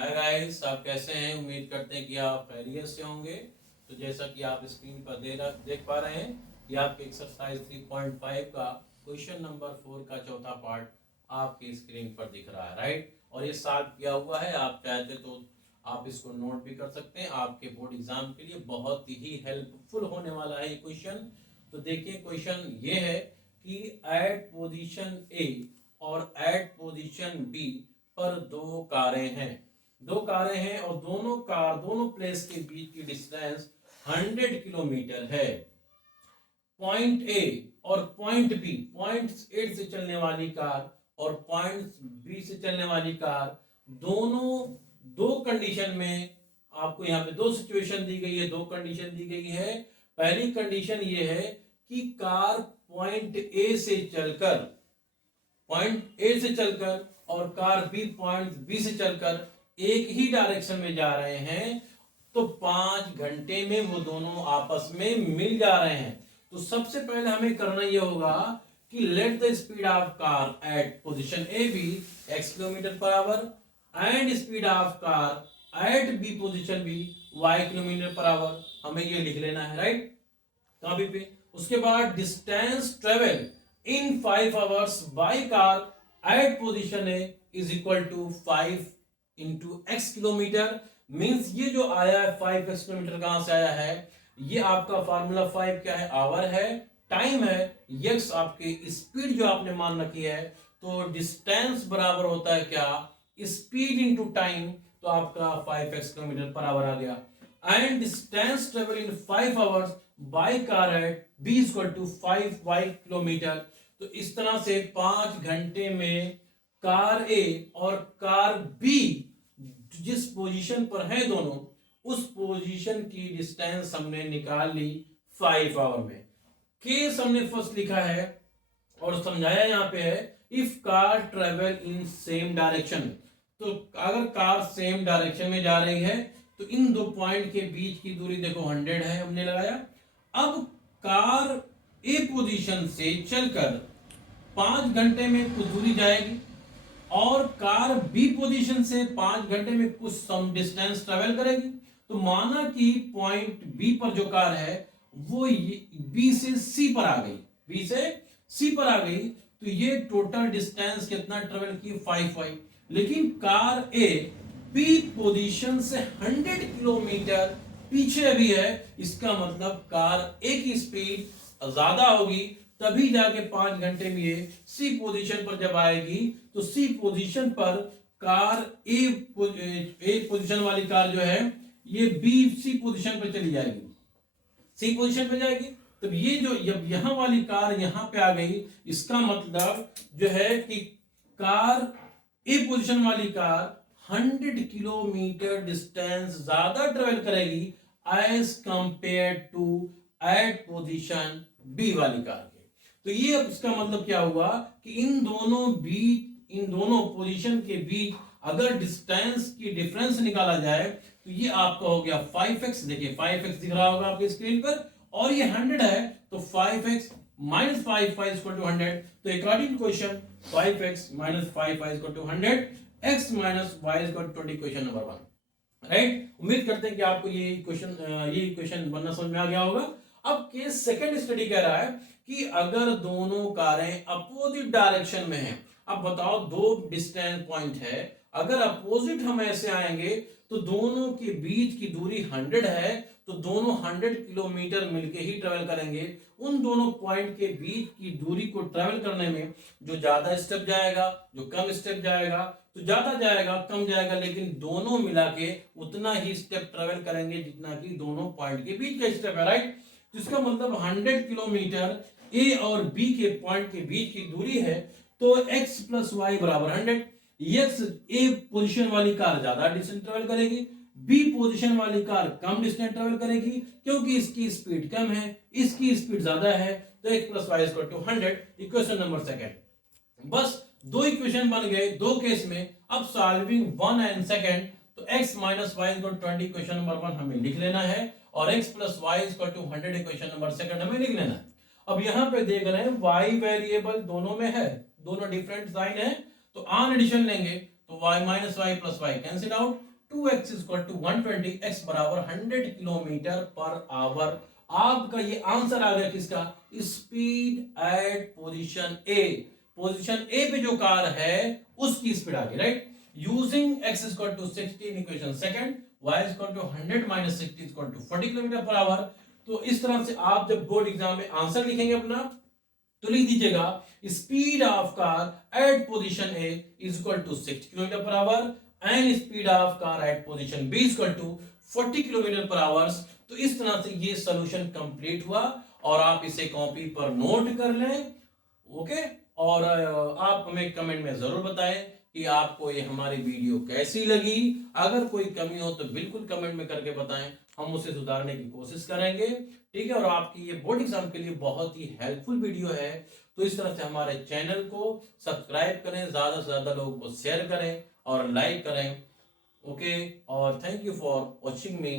Hi guys, आप कैसे हैं? उम्मीद करते हैं कि आप खैरियत से होंगे। तो जैसा कि आप स्क्रीन पर देख पा रहे हैं कि आपके एक्सरसाइज 3.5 का क्वेश्चन नंबर 4 का चौथा पार्ट आपकी स्क्रीन पर दिख रहा है, राइट। और ये सॉल्व किया हुआ है, आप चाहते तो आप इसको नोट भी कर सकते हैं। आपके बोर्ड एग्जाम के लिए बहुत ही हेल्पफुल होने वाला है ये क्वेश्चन। तो देखिए, क्वेश्चन ये है कि एट पोजीशन ए और एट पोजीशन बी पर दो कारें हैं और दोनों प्लेस के बीच की डिस्टेंस 100 किलोमीटर है। पॉइंट ए और पॉइंट बी, पॉइंट ए से चलने वाली कार और पॉइंट बी से चलने वाली कार, दोनों दो कंडीशन में, आपको यहाँ पे दो सिचुएशन दी गई है, दो कंडीशन दी गई है। पहली कंडीशन ये है कि कार पॉइंट ए से चलकर और कार बी पॉइंट बी से चलकर एक ही डायरेक्शन में जा रहे हैं, तो 5 घंटे में वो दोनों आपस में मिल जा रहे हैं। तो सबसे पहले हमें करना यह होगा कि let the speed of car at position A B x kilometre per hour and speed of car at B position B y kilometre per hour. हमें ये लिख लेना है, राइट, कॉपी पे। उसके बाद distance travel in 5 hours by car at position A is equal to 5 into x kilometre. Means ये जो आया है 5x किलोमीटर, कहां से आया है? ये आपका फार्मूला 5 क्या है? आवर है, टाइम है, x आपके स्पीड जो आपने मान रखी है। तो डिस्टेंस बराबर होता है क्या? Speed into time. तो आपका 5x किलोमीटर पर आवर आ गया। And distance travel in 5 hours by car at b equal to 5y kilometre. तो इस तरह से 5 घंटे में कार ए और कार बी जिस पोजीशन पर है दोनों, उस पोजीशन की डिस्टेंस हमने निकाल ली 5 आवर में। केस हमने फर्स्ट लिखा है और समझाया यहां पे है, if car travel in same direction. तो अगर कार सेम डायरेक्शन में जा रही है तो इन दो पॉइंट के बीच की दूरी देखो 100 है, हमने लगाया। अब कार ए पोजीशन से चलकर 5 घंटे में कुछ दूरी जाएगी और कार बी पोजीशन से 5 घंटे में कुछ सम डिस्टेंस ट्रेवल करेगी। तो माना कि पॉइंट बी पर जो कार है वो बी से सी पर आ गई, बी से सी पर आ गई, तो ये टोटल डिस्टेंस कितना ट्रेवल की? 5y। लेकिन कार ए बी पोजीशन से 100 किलोमीटर पीछे अभी है। इसका मतलब कार ए की स्पीड ज्यादा होगी, तभी जाके 5 घंटे में ये सी पोजीशन पर जब आएगी, तो सी पोजीशन पर कार ए पोजीशन वाली कार जो है ये बी सी पोजीशन पर चली जाएगी, सी पोजीशन पे जाएगी। तो ये जो यहां वाली कार यहां पे आ गई, इसका मतलब जो है कि कार ए पोजीशन वाली कार 100 किलोमीटर डिस्टेंस ज्यादा ट्रेवल करेगी as compare to at position B वाली कार के। तो ये अब इसका मतलब क्या हुआ कि इन दोनों पोजीशन के बीच अगर डिस्टेंस की डिफरेंस निकाला जाए तो ये आपका हो गया 5x। देखिए 5x दिख रहा होगा आपकी स्क्रीन पर, और ये 100 है, तो 5x minus 5y is equal to 100। तो according question 5x minus 5y is equal to 100, x minus y is equal to 20, question number 1, right. उम्मीद करते हैं कि आपको ये क्वेश्चन बनना समझ में आ गया होगा। अब केस सेकंड स्टडी कह रहा है कि अगर दोनों कारें अपोजिट डायरेक्शन में हैं। अब बताओ, दो डिस्टेंस पॉइंट है, अगर अपोजिट हम ऐसे आएंगे तो दोनों के बीच की दूरी 100 है, तो दोनों 100 किलोमीटर मिलके ही ट्रेवल करेंगे। उन दोनों पॉइंट के बीच की दूरी को ट्रेवल करने में जो ज्यादा स्टेप जाएगा, जो कम स्टेप जाएगा, तो ज्यादा जाएगा कम जाएगा, लेकिन दोनों मिला के उतना ही स्टेप ट्रेवल करेंगे जितना कि दोनों पॉइंट के बीच का स्टेप है, राइट। तो इसका मतलब 100 किलोमीटर ए और बी के पॉइंट के बीच की दूरी है, तो x प्लस वाई बराबर 100। एक्स ए पोजीशन वाली कार ज्यादा डिस्टेंस ट्रेवल करेगी, बी पोजीशन वाली कार कम डिस्टेंस ट्रेवल करेगी, क्योंकि इसकी स्पीड कम है, इसकी स्पीड ज्यादा है। तो x plus y equal to 100, equation number second. बस दो इक्वेशन बन गए दो केस में। अब सॉल्विंग 1 एंड सेकंड, तो x minus y equal 20 equation number 1 हमें लिख लेना है, और x plus y equal to 100 equation number second हमें लिख लेना है। अब यहां पे देख रहे हैं y वेरिएबल दोनों में है, दोनों डिफरेंट साइन है, तो ऑन एडिशन लेंगे तो y minus y plus y cancel out, 2x equal to 120, x बराबर 100 किलोमीटर पर आवर। आपका ये आंसर आ गया किसका? Speed at position A. Position A पे जो कार है उसकी स्पीड आ गई, right. Using x equal to 60 in equation second, y equal to 100 minus 60 equal to 40 kilometre per hour. तो इस तरह से आप जब बोर्ड एग्जाम में आंसर लिखेंगे अपना तो लिख दीजिएगा speed of car at position A is equal to 60 kilometre per hour and speed of car at position B is equal to 40 kilometre per hours. तो इस तरह से ये सॉल्यूशन कंप्लीट हुआ और आप इसे कॉपी पर नोट कर लें, ओके। और आप हमें कमेंट में जरूर बताएं कि आपको ये हमारी वीडियो कैसी लगी। अगर कोई कमी हो तो बिल्कुल कमेंट में करके बताएं, हम उसे सुधारने की कोशिश करेंगे, ठीक है। और आपकी ये बोर्ड एग्जाम के लिए बहुत ही हेल्पफुल वीडियो है, तो इस तरह से हमारे चैनल को सब्सक्राइब करें, ज्यादा से ज्यादा लोगों को शेयर करें और लाइक करें, ओके। और thank you for watching me.